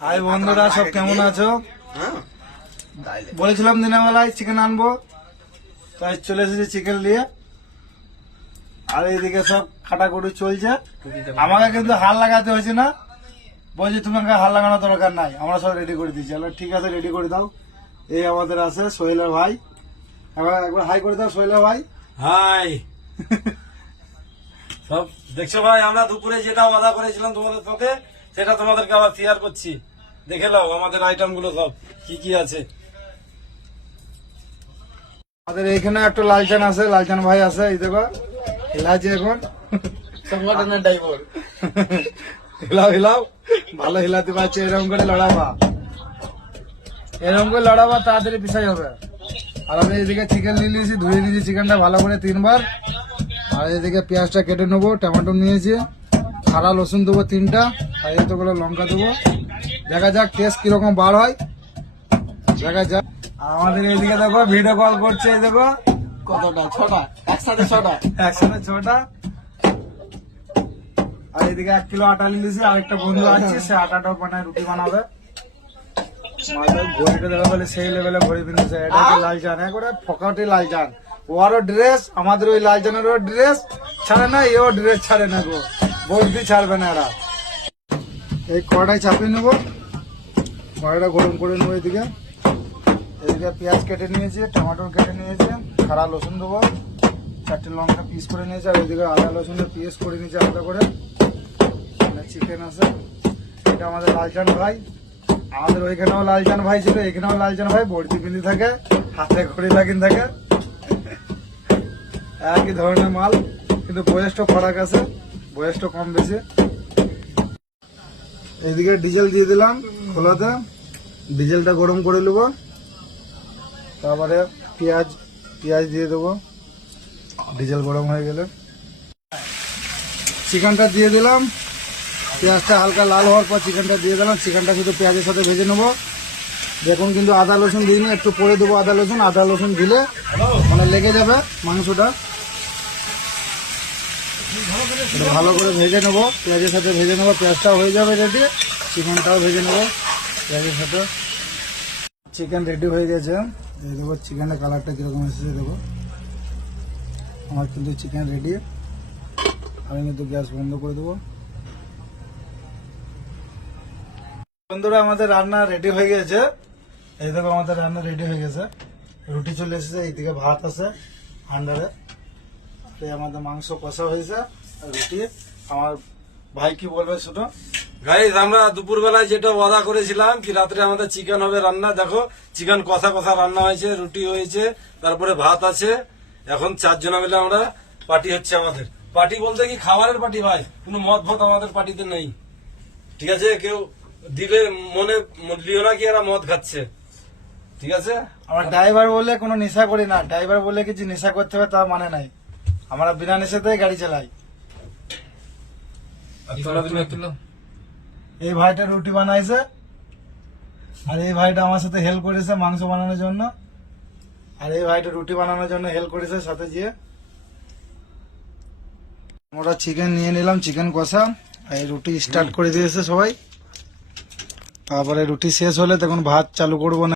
High বন্ধুরা, সব কেমন আছো? বলেছিলাম দিনের বেলায় চিকেন আনবো, তাই চলে এসেছি চিকেন নিয়ে। আর এইদিকে সব কাটাকুটি চলছে। আমাকে কিন্তু হাল লাগাতে হয়েছে না, বলছি তোমাকে হাল লাগানোর দরকার নাই, আমরা সব রেডি করে দিচ্ছি। ঠিক আছে, রেডি করে দাও। এই আমাদের আছে সোহেলের ভাই, একবার হাই করে দাও সোহেলের ভাই। হাই সব দেখছো ভাই, আমরা দুপুরে যেটা ওয়াদা করেছিলাম তোমাদের সাথে সেটা তোমাদেরকে আবার শেয়ার করছি। দেখে নাও আমাদের আইটেম গুলো সব কি কি আছে। আমাদের এইখানে একটা লালচান আছে, লালচান ভাই আছে, এই দেখো হিলাচ্ছে এখন সংগঠনের ড্রাইভার। হিলাও হিলাও, ভালো হিলাতে পারছে। এরকম করে লড়াবা, এরকম করে লড়াবা, তাড়াতাড়ি পিছাই হবে। আর আমি এদিকে চিকেন নিয়ে নিয়েছি, ধুয়ে নিয়েছি চিকেনটা ভালো করে 3 বার। আর এদিকে পেঁয়াজটা কেটে নেবো, টমেটো নিয়েছি, খাড়া রসুন দেবো 3টা, আর এতগুলো লঙ্কা দেবো। দেখা যাক টেস্ট কিরকম বার হয়, দেখা যাক। আর আমাদের এইদিকে দেখো ভিডিও কল করছে, এই দেখো কতটা? 6টা একসাথে, 6টা একসাথে 6টা। আর এদিকে 1 কিলো আটা নিয়েছি, আরেকটা বন্ধু আছে, সে আটাটাও বানায় রুটি বানাবে। ঘড়িটা দেখা বলে সেই লেভেলে ঘড়ি পিনতেছে। এটা হচ্ছে লালচান, একবারে ফকাটে লালচান। ওরও ড্রেস, আমাদের ওই লালচানেরও ড্রেস ছাড়ে না, এও ড্রেস ছাড়ে না গো, বলতে ছাড়বে না এরা। এই কড়াই চাপিয়ে নেবো, কড়াইটা গরম করে নেবো। এদিকে পেঁয়াজ কেটে নিয়েছি, টমেটো কেটে নিয়েছি, খাড়া রসুন দেবো, 4টে লঙ্কা পিস করে নিয়েছি। আর ওইদিকে আদা রসুনের পিস করে নিয়েছি আলাদা করে। চিকেন আছে, এটা আমাদের লালচান ভাই। আমাদের ওইখানেও লালচান ভাই ছিল, এখানেও লালচান ভাই, বর্তি পিন্ধি থাকে, হাতে ঘড়ি লাগিন থাকে, একই ধরনের মাল, কিন্তু বয়সটা ফারাক আছে, বয়সটা কম বেশি। এইদিকে ডিজেল দিয়ে দিলাম খোলাতে, ডিজেলটা গরম করে নেবো। তারপরে পেঁয়াজ দিয়ে দেবো, ডিজেল গরম হয়ে গেলে চিকেনটা দিয়ে দিলাম। পেঁয়াজটা হালকা লাল হওয়ার পর চিকেনটা দিয়ে দিলাম। চিকেনটা শুধু পেঁয়াজের সাথে ভেজে নেবো। দেখুন কিন্তু আদা রসুন দিইনি, একটু পরে দেবো আদা রসুন। আদা রসুন দিলে মানে লেগে যাবে মাংসটা। ভালো করে ভেজে নেবো, পেঁয়াজের সাথে ভেজে নেবো। পেঁয়াজটাও হয়ে যাবে রেডি, চিকেনটাও ভেজে নেবো পেঁয়াজের সাথে। চিকেন রেডি হয়ে গেছে, এই দেখো চিকেনের কালারটা কিরকম এসেছে দেখো। আমার কিন্তু চিকেন রেডি, আমি কিন্তু গ্যাস বন্ধ করে দেবো। বন্ধুরা, আমাদের রান্না রেডি হয়ে গেছে, এই দেখো আমাদের রান্না রেডি হয়ে গেছে। রুটি চলে এসেছে, এইদিকে ভাত আছে আন্ডারে, আমাদের মাংস কষা হয়েছে, রুটি। আমার ভাই কি বলবে শুধু। গাইস, আমরা দুপুর বেলায় যেটা ওয়াদা করেছিলাম কি রাত্রে আমাদের চিকেন হবে রান্না, দেখো চিকেন কষা কষা রান্না হয়েছে, রুটি হয়েছে, তারপরে ভাত আছে। এখন 4 জন মিলে আমরা পার্টি হচ্ছে আমাদের। পার্টি বলতে কি খাবারের পার্টি ভাই, কোনো মদ ভদ আমাদের পার্টিতে নেই, ঠিক আছে? কেউ দিলে মনে লিও না কি এরা মদ খাচ্ছে, ঠিক আছে? আমার ড্রাইভার বলে কোনো নেশা করি না, ড্রাইভার বলে কিছু নেশা করতে হবে তা মানে নাই, আমরা বিনা নেশাতেই গাড়ি চালাই। এই ভাইটা রুটি বানাইছে, আর এই ভাইটা আমার সাথে হেল্প করেছে মাংস বানানোর জন্য, আর এই ভাইটা রুটি বানানোর জন্য হেল্প করেছে সাথে গিয়ে। আমরা চিকেন নিয়ে নিলাম, চিকেন কষা, আর রুটি স্টার্ট করে দিয়েছে সবাই। তারপরে রুটি শেষ হলে তখন ভাত চালু করবো না।